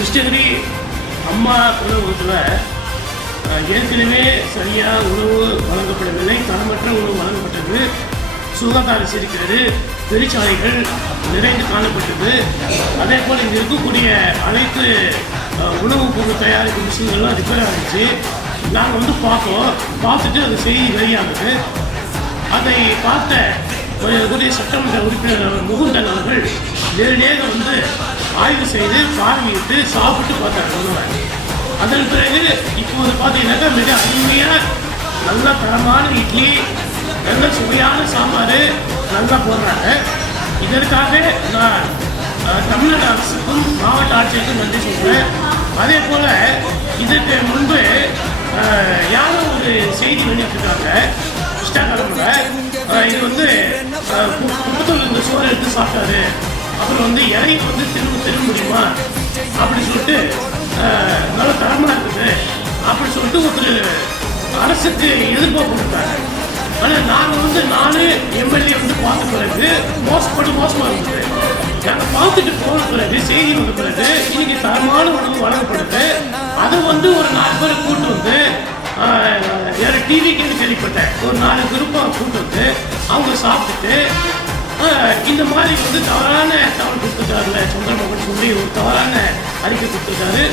கிருஷ்ணகிரி அம்மா உணவகத்தில் ஏற்கனவே சரியாக உணவு வழங்கப்படவில்லை, தரமற்ற உணவு வழங்கப்பட்டது, சுகாதார சீர்கேடு, பெருச்சாலைகள் நிறைந்து காணப்பட்டது. அதே போல் இங்கே இருக்கக்கூடிய அனைத்து உணவுப் பொருள் தயாரிக்கும் விஷயங்கள்லாம் ரிப்பேர் ஆகிடுச்சு. நாங்கள் பார்த்துட்டு அது செய்தி வெளியாகுது. அதை பார்த்த உடைய சட்டமன்ற உறுப்பினர் முகுந்தன் அவர்கள் நேரடியாக ஆய்வு செய்து பார்வையிட்டு சாப்பிட்டு பார்த்தாங்க உணவை. அதன் பிறகு இப்போது பார்த்தீங்கன்னாக்கா மிக அருமையாக நல்ல தரமான இட்லி, நல்ல சுவையான சாம்பார் நல்லா போடுறாங்க. இதற்காக நான் தமிழ்நாடு அரசுக்கும் மாவட்ட ஆட்சியருக்கும் நன்றி சொல்கிறேன். அதே போல் இதற்கு முன்பு யாரோ ஒரு செய்தி வெளியிட்டிருக்காங்க இன்ஸ்டாகிராமில். இது குப்பத்தூர் இந்த சோறு எடுத்து சாப்பிட்டாரு, அப்புறம் இறங்கி திரும்ப முடியுமா அப்படி சொல்லிட்டு நல்ல தரமாக இருக்குது அப்படி சொல்லிட்டு ஒருத்தர் அரசுக்கு எதிர்பார்ப்பு கொடுத்தாங்க. ஆனால் நாங்கள் 4 எம்எல்ஏ பார்த்த பிறகு மோசமாக இருந்தது. நாங்கள் பார்த்துட்டு போன பிறகு செய்தி வந்த பிறகு இன்னைக்கு தரமான உணவு வழங்கப்படுது. அதை ஒரு 4 பேரை கூட்டு வேறு டிவிக்கு கேள்விப்பட்டேன், ஒரு 4 குரூப்பாக கூட்டு அவங்க சாப்பிட்டுட்டு இந்த மாதிரி தவறான தகவல் கொடுத்துருக்காருல சந்திரமோகன் சொல்லி ஒரு தவறான அறிக்கை கொடுத்துருக்காரு.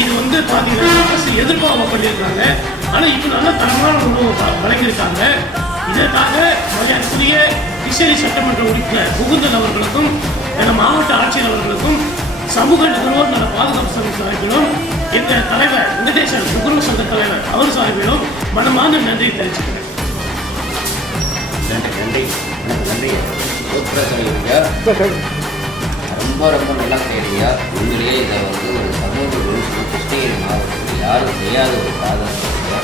இது பார்த்தீங்கன்னா அரசு எதிர்பார்ப்பு பண்ணியிருக்காங்க. ஆனால் இப்போ நல்ல தரமான உணவு வழங்கியிருக்காங்க. இதற்காக மரியாதைக்குரிய கிருஷ்ணகிரி சட்டமன்ற உறுப்பினர் முகுந்தன் அவர்களுக்கும் மாவட்ட ஆட்சியர் அவர்களுக்கும் சமூக நுகர்வோர் நல பாதுகாப்பு சங்க சார்பிலும் எங்கள் தலைவர் வெங்கடேசன் நுகர்வோர் சங்க தலைவர் அவர் சார்பிலும் மனமான நன்றியை தெரிவிச்சுக்கிறேன். நன்றி. ரொம்ப நல்லா செய்கிறீங்க. உண்மையிலேயே இதை ஒரு சமூக விழிப்புணர்வு கிருஷ்ணகிரி மாவட்டத்தில் யாரும் செய்யாத ஒரு சாதனை செய்யுங்க.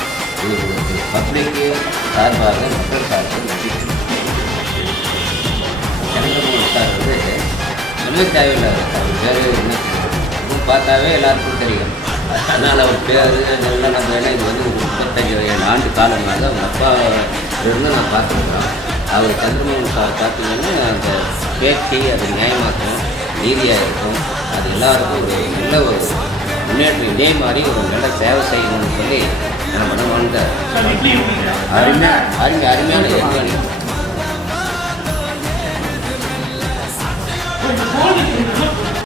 இது பப்ளிக்கு சார்பாக மக்கள் சார்பாக நன்றி. சந்திரமோகன் சார் சொல்ல தேவையில்லை. அவர் பேர் என்ன பார்த்தாவே எல்லாருக்கும் தெரியும். அதனால் அவர் பேர் இதெல்லாம் நம்ம வேணால் இது ஒரு 35 ஆண்டு காலமாக அவங்க அப்பா இருந்து நான் பார்த்துருக்கேன். அவர் சந்திரமோகன் சார் பார்த்தீங்கன்னா அந்த பேட்டி அது நியாயமாக்கும், நீதியாக இருக்கும். அது எல்லாருக்கும் ஒரு நல்ல ஒரு முன்னேற்றம். இதே மாதிரி ஒரு நல்ல சேவை செய்யணும்னு சொல்லி நம்ம மனம் வாழ்ந்த அருமையான எதிர்காலம்.